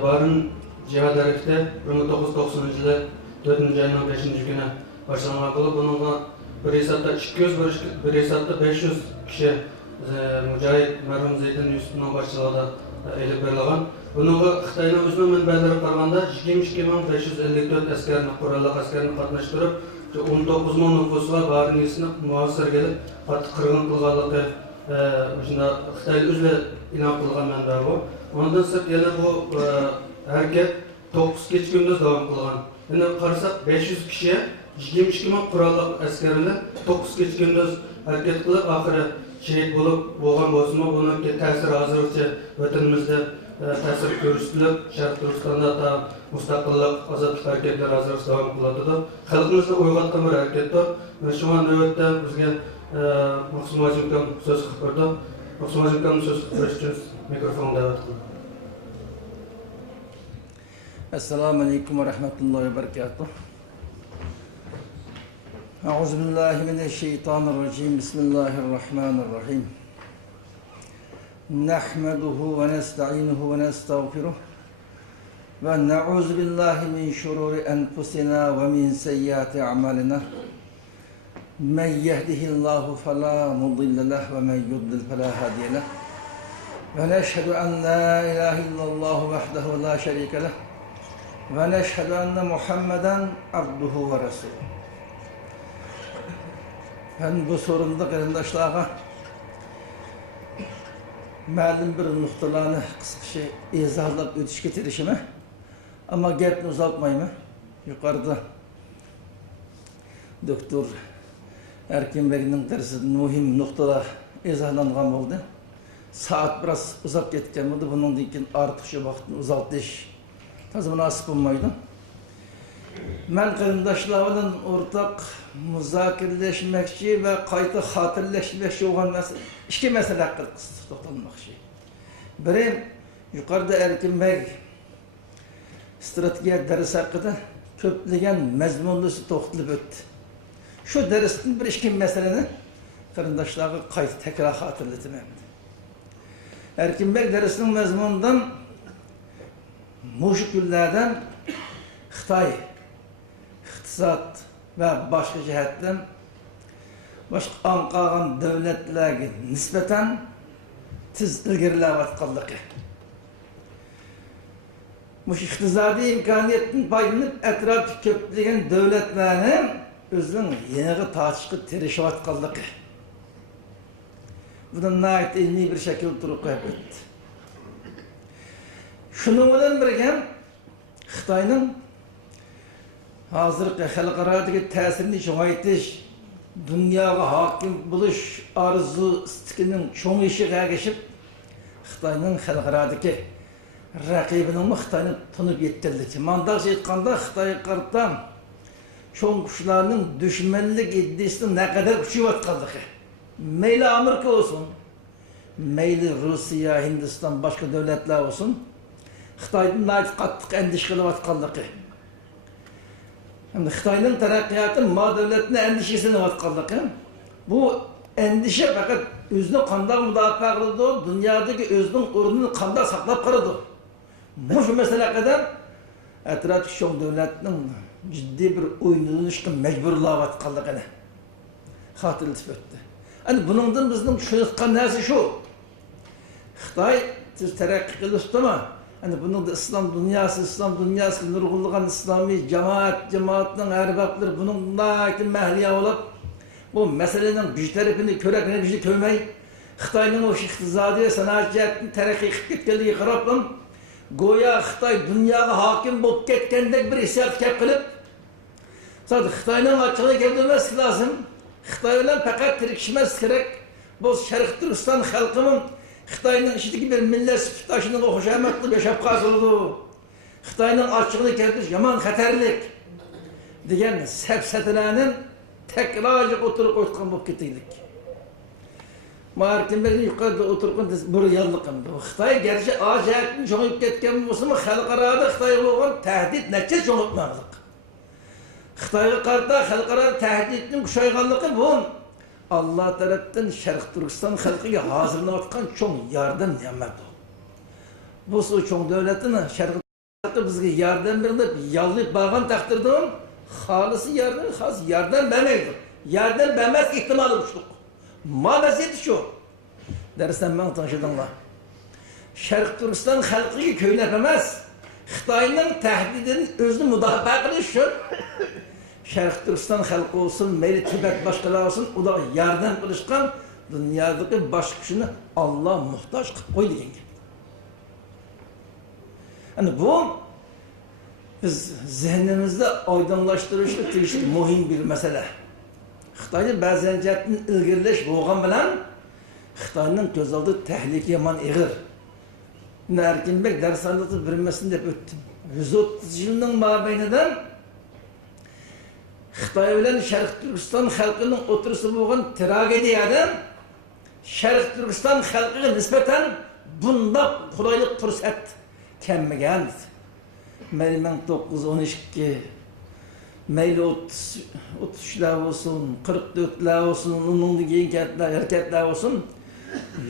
Barın Cihad Arif'te 1990 yılı 4. ayının 5. günü başlamak olup bununla bir hesapta 200, bir hesapta 500 kişi Mücahit Merhum Zeydin Yusuf'un başçılığında elip verilgan. Bununla Xitayning o'zining manbalari qaraganda 22.554 askarni, qurolli askarni qatnashtirib, 19 ming nüfusu var. Barın iyisini muhasir gelip qattiq qirg'in qilganligi shunda Xitoy o'zi e'lon qilgan manba bu. Ondan sırt yana bu hareket 9 geç gündüz devam kılgan. Yani qarsak 500 kişiye 22 ming qurolli askarlar 9 geç gündüz hareket qilib, oxiri şehit bo'lib bo'lgan bo'lsa-mu, bunun ta'siri hozircha vatanimizda ta'sir ko'rsatilib, Sharq Turkistonda ta mustaqillik, ozodlik harakatlari hozircha davom qilyapti. Xalqimizni uyg'otgan bir harakatdir. Shu navbatda bizga Maqsum Hojimkam so'z qilib berdi. Maqsum Hojimkamni so'z qilib berish uchun mikrofonni da'vat qildim. Esselamu Aleyküm ve Rahmetullahi ve Berekatuhu. Euzubillahimineşşeytanirracim. Bismillahirrahmanirrahim. Nahmeduhu ve nesta'inuhu ve nestağfiruh. Ve na'uzu billahi min şururi enfusina ve min seyyiati a'malina. Men yehdihillahu fela mudille leh ve men yudlil fela hadiye leh. Ve neşhedü en la ilahe illallah vahdehu la şerike leh. Ve neşhedü enne Muhammeden abduhu ve resulü. Ben bu sorumda qarındaşlarga ma'lum bir nuqtalarni qisqacha izohlab o'tishga tirishim, ammo gapni uzatmayman. Yuqorida doktor Erkin Bey'ning darsida muhim nuqtalar izohlangan bo'ldi. Soat biroz uzab ketgan bo'ldi. Bundan keyin ortiqcha vaqtni uzaltish tez münasip olmaydı. Ben qarındaşlarla ortak müzakireleşmekçi ve qayta hatırleşmekçi olan iki mesele hakkında to'xtalmoqchi. Biri, yuqorida Erkin Bey strategiya darsi haqida ko'plagan mazmunni to'xtalib o'tdi. Shu darsdan bir ikki masalani qarindoshlarga qayta tekrar hatırlataman. Erkin Bey darsining mazmunidan muşu günlerden Xitay, iqtisat ve başka cihetten başka anqagan devletlerine nispeten tiz ilgirilayotganligi. Muş iqtisadi imkaniyetin paylanıp etrafı köplagan devletlerinin özünün yeniği taşqı tirishayotganligi. Bundan nəhayət ilmi bir şekilde turuq etdi. Şunun bilan birga Xitoyning hozirgi xalqarodagi ta'sirini cho'ngaytirish, dunyoga hokim bo'lish orzu istiqining cho'ng'ishiga ergashib, Xitoyning xalqarodagi raqibining Xitoyni tunib yetirilishi. Mandaqcha aytganda Xitoyga qarata cho'ng kuchlarning dushmanlik iddiasini naqadar kuchayotganligi. Mayli Amerika olsun, mayli Rossiya, Hindiston, başka devletler olsun, Xitoyning qattiq endish qilayotganligi. Endi Xitoyning taraqqiyoti ma davlatni endishasini qilayotganligi. Bu endişe faqat o'zini qanday mudofaa qiladi, dunyodagi o'zining o'rnini qanday saqlab qoladi. Bu masala qadar atrofdagi cho'ng davlatning jiddiy bir o'yinlanishga majburlayotganligini xotirlatib o'tdi. Endi buningdan bizning tushunayotgan narsa shu. Xitoy tez taraqqiy qilishdimi? Yani bunun da İslam dünyası nurgulluğun İslami cemaatinin erbapları bunun nâkin mehliye olup bu meselenin güç tarafını körekine bir şey köymey Xitayning o iqtisadi sanat cihetini terakki etkenliği qarablam goya Xitay dünyaya hakim bolup ketgendek bir hissiyat kep qilib zaten Xitayning açığını keltirmesi lazım. Xitay bilan faqat tirikishmas kerak. Bu Sharq Turkiston xalqining Xitayning içindeki bir millet sütaşının o hoşamatlı yaşap qazıldı. Xitayning açığını keltirish yaman xatarlik degan safsatalarning takrorga o'tirib o'tgan bo'lib ketdik. Erkin Bey yuqorida o'tirgan bir yilliqim. Xitoy gerçi ajatni cho'ngib ketgan bo'lsa-mu, xalqaroda Xitoyga bo'lgan tahdid necha cho'ngibmaqliq. Xitoyga qarata xalqaro tahdidning kuchayganligi bu Allah tarafından Sharq Turkiston xalqiga hazırlanayotgan cho'ng yardım ne'mati. Bu çoğun devletini Şarkı bizga yordam berin deb yolg'ib borgan taqdirda xolisi yordam bermaydi. Yordam bermas ehtimoli yo'q. Ma'nosiyati shu. Darsdan men tanışdımlar. Şərq Türkistan xalqiga köynəp emas, Xitayning təhdidini özünü müdafiə qilish üçün Şərq Türkistan xalqi olsun, meyli Tibet başqalar olsun, ular yardım qilishgan dunyodagi bosh kuchini Allah muhtoj qilib qo'ydi degan gap. Yani bu biz zihnimizde aydınlaştırışlı tegishli muhim bir mesele. Xitoyni ba'zan jihatdan ilgirlash bo'lgan bilan Xitoyning ko'z oldida tahlika yomon ig'ir. Erkinbek ders anlatıp vermesini de öttüm. 130 yılının mabeyninden Xitay bilen Şərq Türkistan halkının oturusu bo'lgan tragediyadan Şərq Türkistan halkıga nispeten bunda qulaylik fırsat kelmagan. Mayli 1912 mayli 33'ler olsun, 44'ler olsun, onun keyingi hareketler olsun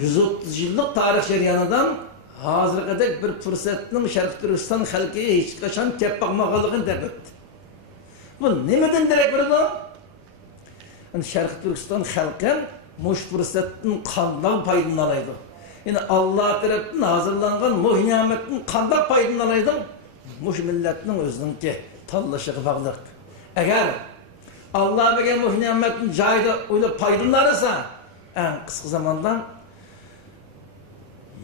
130 yıllık tarih jarayonidan hazırga dek bir fırsatning Şərq Türkistan xalqiga hech qachon kelib boqmaganligini deb o'tdi. Bu nimadan darak beradi? Yani Şərq Türkistan xalqi mush fırsatdan qanday foydalanadi? Yani Allah tarafından hazırlangan bu nimetden qanday foydalanadi? Mush millatning o'zininki tanlashiga bog'liq. Agar Allah bergan bu nimetni joyida o'ylab foydalansa, eng qisqa zamondan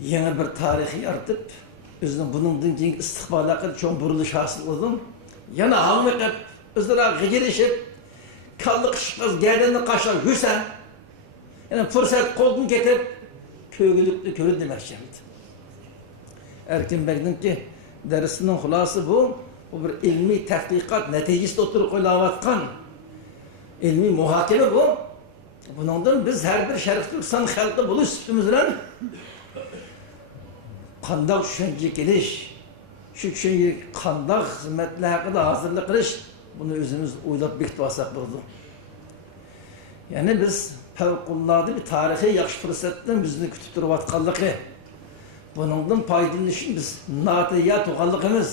yeni bir tarihi yaratıp, özünün bunundan keyin istiqbolga cho'ng burilish hosil qildim. Yana hamıqib, o'zlari g'igirishib, kalliq chiqqaz gadanni qashlab yursa, yana fursat qo'ldan ketib, ko'gilikni ko'rdi demoqchimdi. Erkinbekninki darsining xulosasi bu bir ilmiy tadqiqot natijasida o'tirib qo'yilayotgan ilmiy muhokama bu. Bundan biz her bir Şərq Türkistan xalqi bo'lish sutimiz bilan qanday tushuncha kelish, shu tushunchaga qanday xizmatlar haqida hazırlık qilish, buni o'zimiz o'ylab bekitib olsak bo'ladi. Ya'ni biz favqulodda bir tarixiy yaxshi fursatdan bizni kutib turayotganligi, bundan foydalanish uchun biz notiya tug'anligimiz,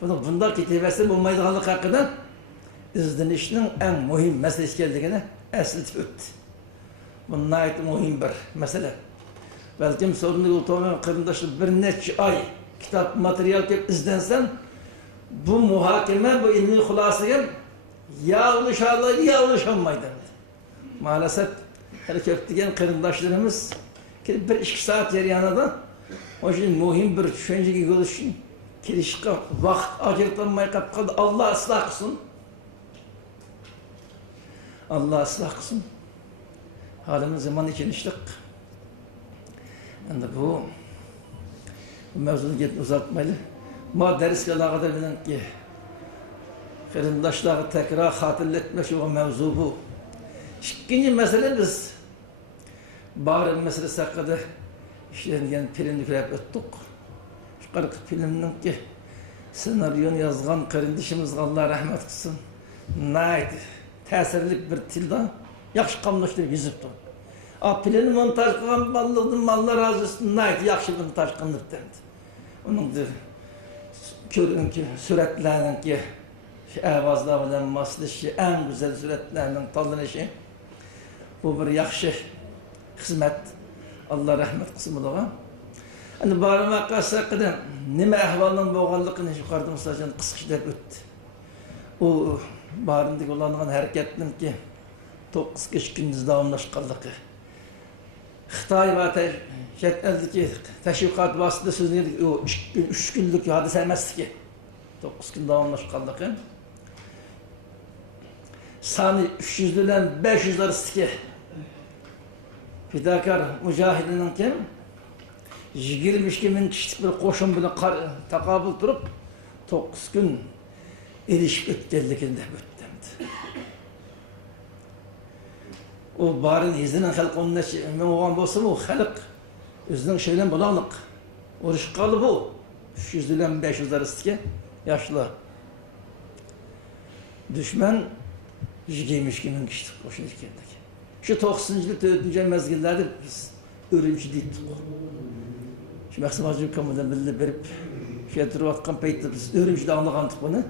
buni bunday ketaversa bo'lmaydiganligi haqida izlanishning eng muhim masalasi ekanligini eslatib o'tdi. Bu nayet muhim bir mesele. Belki sorunlu otomobil kırındaşı bir neçe ay kitap materyal kep izlensen bu muhakeme, bu ilmi hulasıya ya ulaşarlar ya ulaşamaydı. Maalesef her köftegen kırındaşlarımız bir iki saat yarıyana da o için muhim bir düşünceki görüşün kirişka vakit acırtanmayı kapkadı. Allah ıslah kılsın. Allah ıslah kılsın. Halimiz zaman için işlik. Yani bu mevzunu gitip uzatmaylı. Ma ders alakadar bilen ki kırındaşları tekrar hatırlatmak şu mevzu bu. İkinci mesele biz Bağrı meselesi hakkında işlengen filmini hep öttük. Şu kadar filminin ki senaryonu yazgan kardeşimiz Allah rahmet kılsın. Nayet tesirlik bir tilden yaxşı qamlaştırıp yüzüptü. Filmini montaj kılan mallardan Allah razı olsun. Nayet yaxşı montaj kılınıp derdi. Onun körün ki suretlerinin ki avazlar bilen maslışı en güzel suretlerinin tanınışı. Bu bir yaxşı hizmet. Allah rahmet kısmı da. Hani barıma qasaqıdan nima ahvalının boğanlıqını yukarıda mesela kısıkışlar öttü. O barındaki olanların hareketinin ki 9 gündüz davamlaşqanlıqı. Xitay ve chet eldeki teşviqat vasıtında sözünü o 3 günlük hadise emezdi ki. 9 gün davamlaşqanlıqı. Sani 300'lüden 500 arası ki fidakar mücahidinin kim? 22 bin kişilik bir koşun bile takabül durup 9 gün erişip ötkenlikinde öttemdi. O barın izinin halk onun ne olan olsa bu halk özünün şeyden bulanık. Oruç kalı bu. 300'lüden 500 arası ki yaşlı. Düşman 22 bin kişilik koşun ötkendik. Şu 90. 4. mezgillerde biz örümcü değildik. Şu Maksim Hacı Kamu'dan bildi verip Getiriyotgan paytda biz Örümcide anlagandık bunu.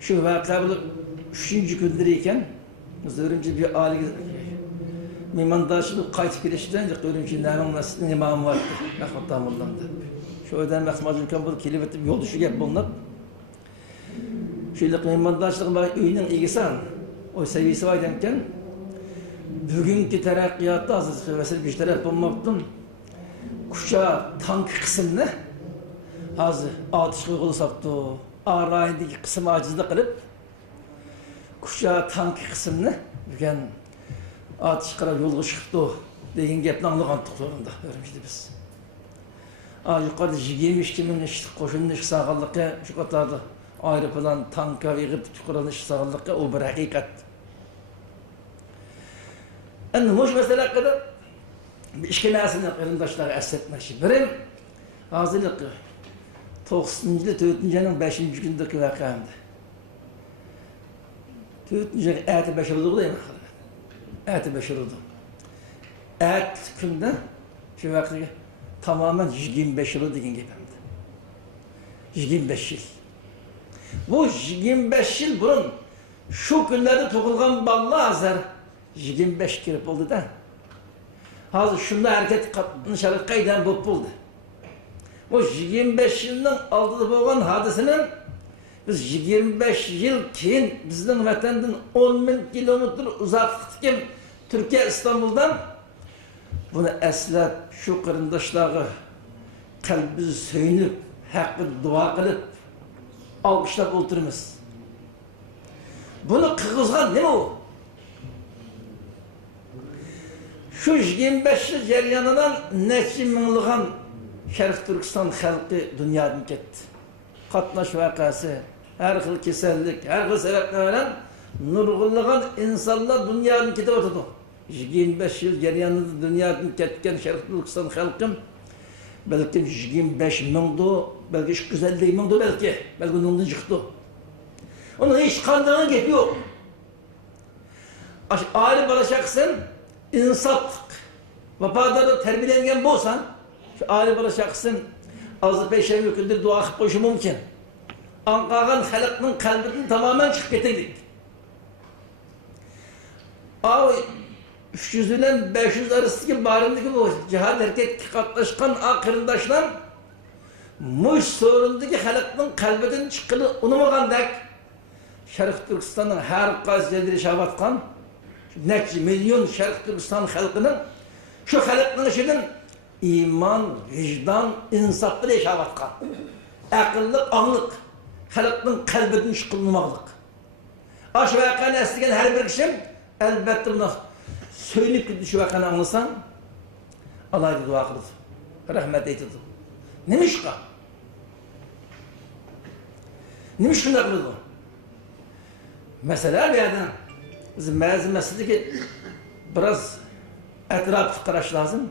Şu vakıa bulup 3. gündür ekan, biz Örümcide bir ali mehmandaşımız qaytib kelishdan Örümcide'nin nasıl imamı vardı. Rahmet Damurlan'da. Şu öden Mahmud'un bu kelip etip yolda şu gap bulunub. Şöyle mehmandaşlığın var öyünün ilgisi an. O seviyesi var demken bugünkü terakkiyatta azizlik mesela bir taraf bulmaktım. Kuşa tank kısmını hazır atış uygulu saptı. Arayındaki kısmı acizde kılıp kuşa tank kısmını bugün atış kıra yolga çıktı deyin gepni anlagandık zorunda Örümcide biz. Yukarıda 22 min koşunun iş sağlıkı şu kadarda ayrı falan tanka ve yığıp çıkarılmış sağlıkı o bir hakikat. Endi muş mesele kadar bir işkelasını kırındaşlara essetmek için. Birim hazırlık 90. yılı 4. ayının 5. gündeki vakamdı. 4. ayın eti 5 oldu değil mi? Eti 5 oldu. Et günde şu vakti tamamen 125 yılı deyin gebemdi. 125 yıl. Bu 125 yıl burun şu günlerde tokulgan ballı azar 125 kirip oldu da. Hazır şunda hareket katlanışarı kaydan bop buldu. Bu 125 yılın aldığı boğan hadisinin biz 25 yıl keyin bizden vatandın 10 bin kilometre uzaklıktaki Türkiye İstanbul'dan bunu eslep şu kırındaşları kalbimizi söynüp, hakkı dua kılıp, alkışlap oturumuz. Bunu kıkızgan ne o? Şu 25 yıl ceryanından neçi minliğen Şerif Türkistan halkı dünyadan gitti. Katnaş vakası, her xil kesellik, her xil sebeplerden nurgulluğun insanlar dünyadan gidip oturdu. 25 yıl ceryanında dünyadan ketken Şerif Türkistan halkım belki 25 mindu, belki 250 mindu belki ondan çıktı. Onun hiç kandığına gibi yok. Aile balaşaksın, insaflık, vafadarda terbiyelengen bolsan, şu aile balaşaksın, azı peşe mükündür dua kıp koşu mümkün. Anqağın halkının kalbini tamamen çıkıp getirdik. 300 ile 500 arasındaki barındaki bu cihad erkek katlaşkan akırındaşlar muş sorundaki halkının kalbinin çıkını unutmagandak Şerif Türkistan'ın her qaysı yerleri şabatkan neçi milyon Şerif Türkistan halkının şu halkının içinden iman, vicdan, insaflı yaşavatkan akıllık, anlık halkının kalbinin çıkılmamaklık. Aşı vakanı esligen her bir kişim elbette bunu söyleyip gitti şu vakanı anlasan Allah'a dua kıldı. Rahmet eyledim. Neymiş ka? Neymiş şunda kıldı? Mesela bir yerden bizim bazı meseleki biraz etrafı karaş lazım.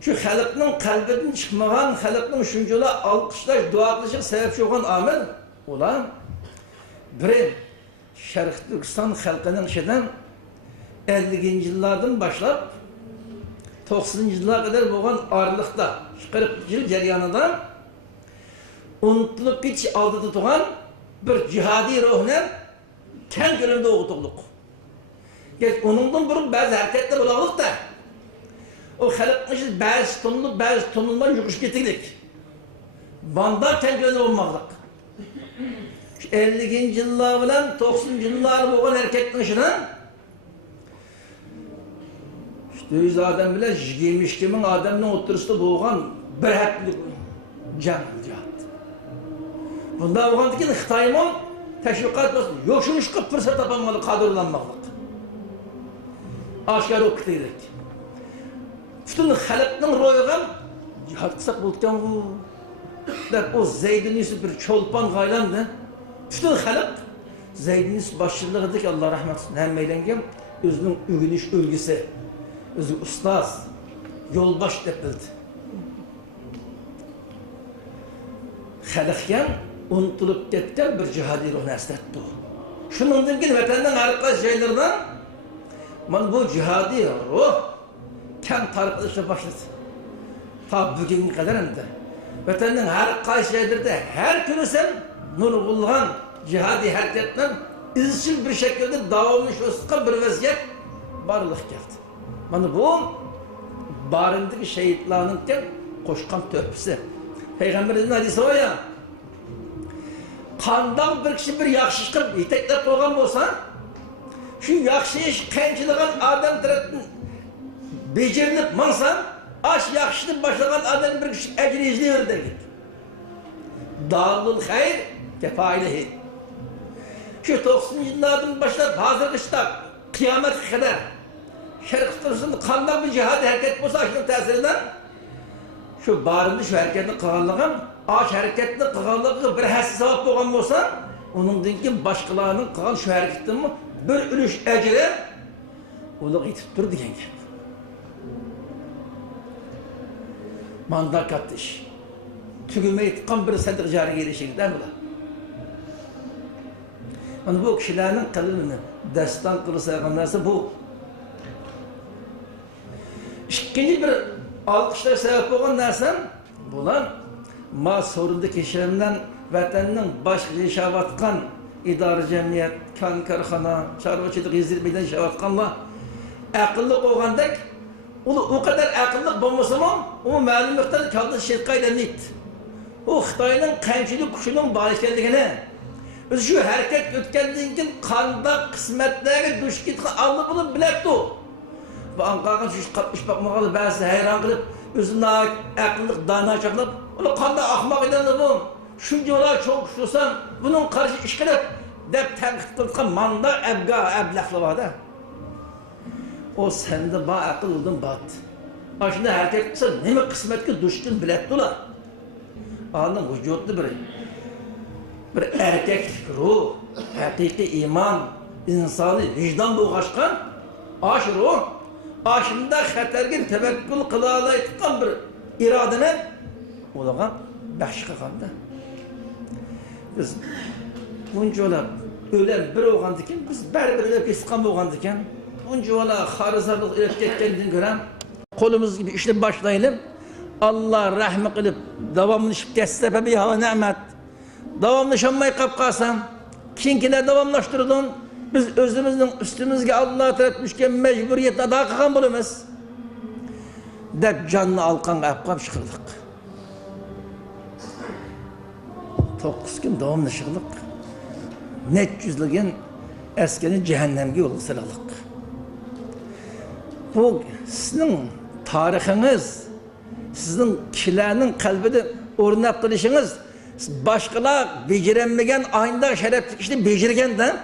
Şu halkının kalbinden çıkmayan, halkının şuncular alkışlaş, dua kılışık sebepçi olan amel olan bir Şerif Türkistan halkının içinden 50. yıllardan başlayıp 90. yıllara kadar boğan ağırlıkta 40 yıl ceryanından unutulup hiç aldı tutulan bir cihadi ruhuna kendi gönlünde okutulduk. Geç onundan burun bazı hareketler olalım da o halkın bazı tonundan yukuş getirdik. Bandar kendi gönlünde olmadık. 50. yıllar bilen 90. yıllar boğan erkeklerin içinden Yüz adam bile 22 bin adamın oturuşta boğan bir heplik can cihat. Bunda boğandaki Xitayman teşvikat olsun. Yok şunu çıkıp fırsat tapamalı, kadrolanmalık. Aşkar okutaydık. Bütün halkının royuğun cihat kısak bulutken bu. O Zeyd-i Yusuf bir çolpan gaylandı. Bütün halk Zeyd-i Yusuf başçılığıdır ki Allah rahmet olsun. Hem meylengem özünün övünüş ülgüsü. Özü ustaz, yolbaş depildi. Halkyan unutulup ketken bir cihadi ruhunu esnetti. Şunun gibi vatandan harika şeylerden bu cihadi ruh kent tarifleşe başladı. Ta bugünkü kadar hem de vatanning har qaysi yerida har kuni sen nurg'ulg'an jihodiy harakatdan izchil bir şekilde davomlashayotgan bir vaziyat barliq keldi. Mana bu barındagi shahidlarning qo'shgan to'pisi. Peygamberimizin hadisi var ya, qandoq bir kishi bir yaxshi ish qilib yetaklab qo'ygan bo'lsa, shu yaxshi ish qanchalagan odam tarafdan bejirilib mansa, ash yaxshini boshlagan odam bir kishi ajri izlayverdi degan. Dalul xayr kefailihi. Şu 90 yıllardan başlayıp hazırlıkta kıyamet kadar Şerif Tursun'un kandan bir cihad hareket olsa aşkın tesirinden şu barında şu hareketini kığanlığın ağaç hareketini kığanlığı bir həssi sevap boğan olsa onun dinkin başkalarının kığan şu hareketini bir ülüş ecri onu gitip dur diyen gibi. Mandak iş. Tügümeyi tıkan bir sendik cari gelişik değil mi lan? Yani bu kişilerin kalbini destan kılırsa yakınlarsa bu. İkinci bir alkışlar sebep olan dersen, bulan ma sorunlu kişilerinden vatanının başka yaşavatkan idare cemiyet, kan karxana, çarvacılık izlediğinden yaşavatkanla akıllı olgandek, o kadar akıllı olmasa mı, o malum miktarda kaldı şirkayla nit. O Xitay'ın qanchalik kuchinin bor ekanligini biz şu hareket o'tgandan keyin qanday qismatlarga duch ketgan alli bo'lib biladi u. Bu anqagan shu qattish bakmaqalı ba'zi hayron qilib o'zini aqlli dana chaqlab, "Ular qanday ahmoq ekan bu? Shunga ular cho'q tursam, buning qarshi ish qilib" deb tanqid qilgan manda ablaqlabada. O sende ba aql o'zin bat. Ashunda hareket qilsa nima qismatga duchkin biladi ular. Anın vücudlu bir erkeklik ruh, hakiki iman, insani vicdan boğaşkan, aş ruh, aşında xatargin tevekkül kılalaytıkan bir iradene olağa bəxş qılğanda. Biz bunca ola ölen bir oğandıken, biz bir keskan boğandıken, bunca ola xarızarlık elep ketkendiğini gören, kolumuz gibi işlem başlayalım. Allah rahmi qilib davomlashib ketsa bir hava ne'mat. Davomlashamay qolib qolsam, keyingilar davomlashtirdim. Biz o'zimizning ustimizga Alloh taraf tushgan majburiyatni ado qilgan bo'lamiz. Deb jonni alqonga olib qolib chiqirdik. 9 kun davomlashdik. Net yüzligin askini cehennemga yo'l sıraliq. Bu sizning tarixingiz, sizin kişilerinin kalbini o'rnab qilishiniz, başkalar beceremegen aynı şerefli kişi becergen de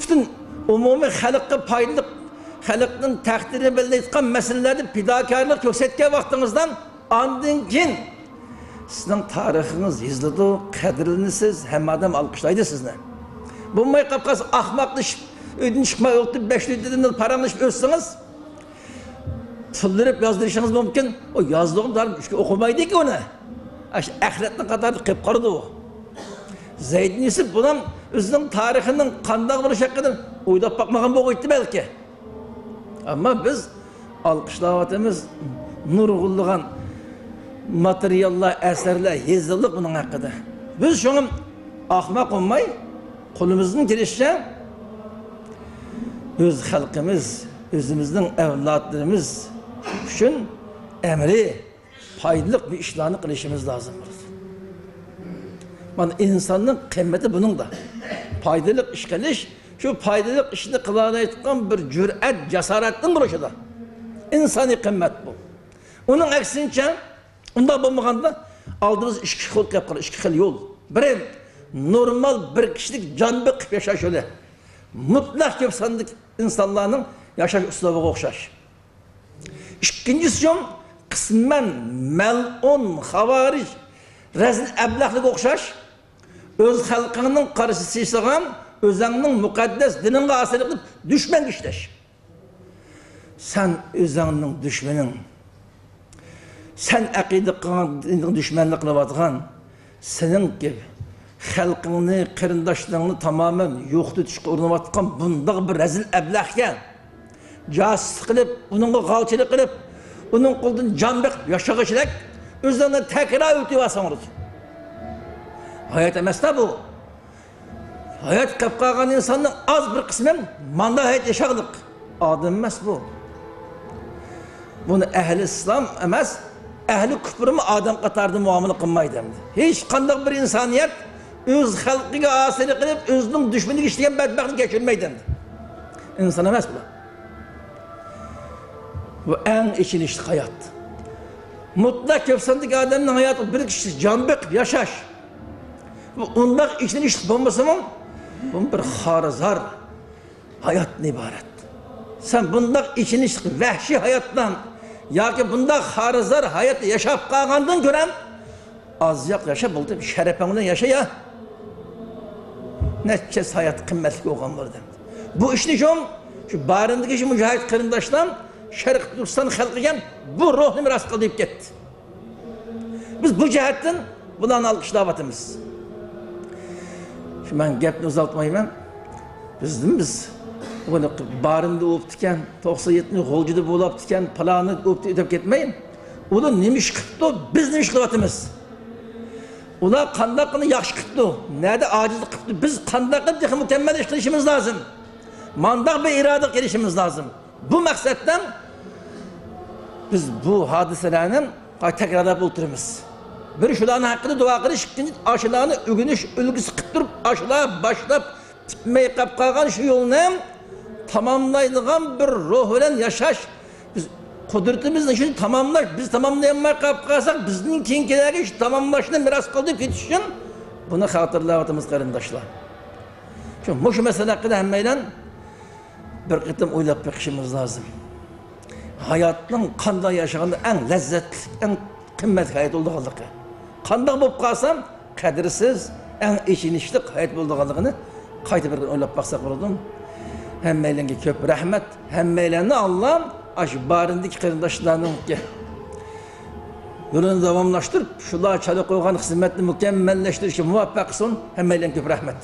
bütün umumi xalqqa paylı xalqning taqdirini belirlaydigan masalalarda fidokorlik ko'rsatgan vaqtingizdan ondan keyin sizning tarixingiz yoziladi, qadrlanasiz, hamma odam olqishlaydi sizni. Bo'lmay qolib qolsa ahmoqlashib, uydan chiqmay o'tib 5 yildan paramlashib o'tsangiz Tüldürüp yazdırışınız mümkün. O yazdığım da okumaydı ki onu. Ahiretten kadar kıp kardı o. Zeyd Nisip bunun özünün tarihinin kandak bir şekilde uydap bakmadan bu gitti belki. Ama biz alkışlavatımız nurgulluğun materyallar, eserler, yazıldık bunun hakkında. Biz şu an ahmak olmay, kolumuzun girişçe öz halkımız, özümüzün evlatlarımız üçün emri, faydalı bir işlerini kılışımız lazım. Yani insanın kıymeti bunun da. Faydalı iş kılış, şu faydalı işini kılalaytıkan bir cüret, cesaretin buluşu da. İnsani kıymet bu. Onun eksince, onda bulmağında aldığımız iki kıl yapar, iki kıl yol. Biri normal bir kişilik canbık yaşa şöyle. Mutlak yapsandık insanların yaşaş üslubu okşaş. İkincisi kısmen melun, havaric, rezil eblaklık okşaş. Öz halkının karşısı işleğen, özünün mukaddes dinin asırı kılıp düşman işleş. Sen özünün düşmanın, sen akide kılığın düşmanlık kılıvatığın, senin gibi halkını, kırındaşlarını tamamen yoktu düşük ornavatkan bundaq bir rezil eblakken casus qilib, onun qalçılık qilib, onun qoldan canbek yaşağışılak, Özlerine tekrar ötüyorsanız. Hayat emas da bu. Hayat kapkagan insanın az bir kısmı manda hayat yaşadık. Adım emas bu. Bunu ehli İslam emas, ehli küfür mü adam katardı muamele kılmaydı. Hiç kandak bir insaniyet öz halkıga asiri kılıp özünün düşmanlık işleyen bedbahtını geçirmeydi. İnsan emas bu. Bu en içinişli hayat. Mutlak köpsendeki adamın hayatı bir kişi canbek yaşaş. Bu ondak içinişli bombası mı? Bu bir harizar hayattan ibaret. Sen bundak içinişli vahşi hayattan ya ki bundak harizar hayat yaşap kalgandın gören az yak yaşa buldu. Şerefenden yaşa ya. Neçes hayat kıymetli olan vardı. Bu işini şu barındaki şu mücahit kırındaştan Şerq Türkistan halkıgen bu ruhunu miras kılayıp gitti. Biz bu cihetten bundan alkışlavatımız. Şimdi ben gepini uzatmayayım. Biz bunu barında o'p diken, 97 golcuda bo'lib diken, planı o'p ödep ketmeyin. Ular nemish qilibdi, biz nemish qilyapmiz. Ular qandaqini yaxshi qilibdi, nerede acizlik qilibdi, biz qandaq qilib mükemmel ish qilishimiz lazım. Mandaq bir irada qilishimiz lazım. Bu maqsaddan biz bu hadiselerinin tekrarlab o'tiramiz. Bir shularning haqida duo qilish, ikkinchi aşılarni o'g'inish ulgisi qilib turib, aşılar başlab tipmay qolib qolgan shu yo'lni tamamlaydigan bir ruh bilan yashash. Biz qudratimizni shuni tamamlash, biz tamamlayolmay qolib qolsak, bizning keyingi ish tamamlashni miras qilib ketish uchun buni xotirlayotimiz qarindoshlar. Shu masala haqida hammaydan bir qitim o'ylab beqishimiz lazım. Hayatın qanday yaşaganda en lezzetli, en kıymetli hayat olduğunu. Qanday bo'lib qalsam, qadrsiz, en içinişli hayat olduğunu qayta bir o'ylab baqsak bo'ladimi? Hammalarga ko'p rahmat, hammalarni Alloh ash barindagi qarindoshlarningki yo'lini davomlashtirib, shular chala qo'ygan xizmatni mukammallashtirishi muvaffaq qilsin. Hammalarga ko'p rahmat.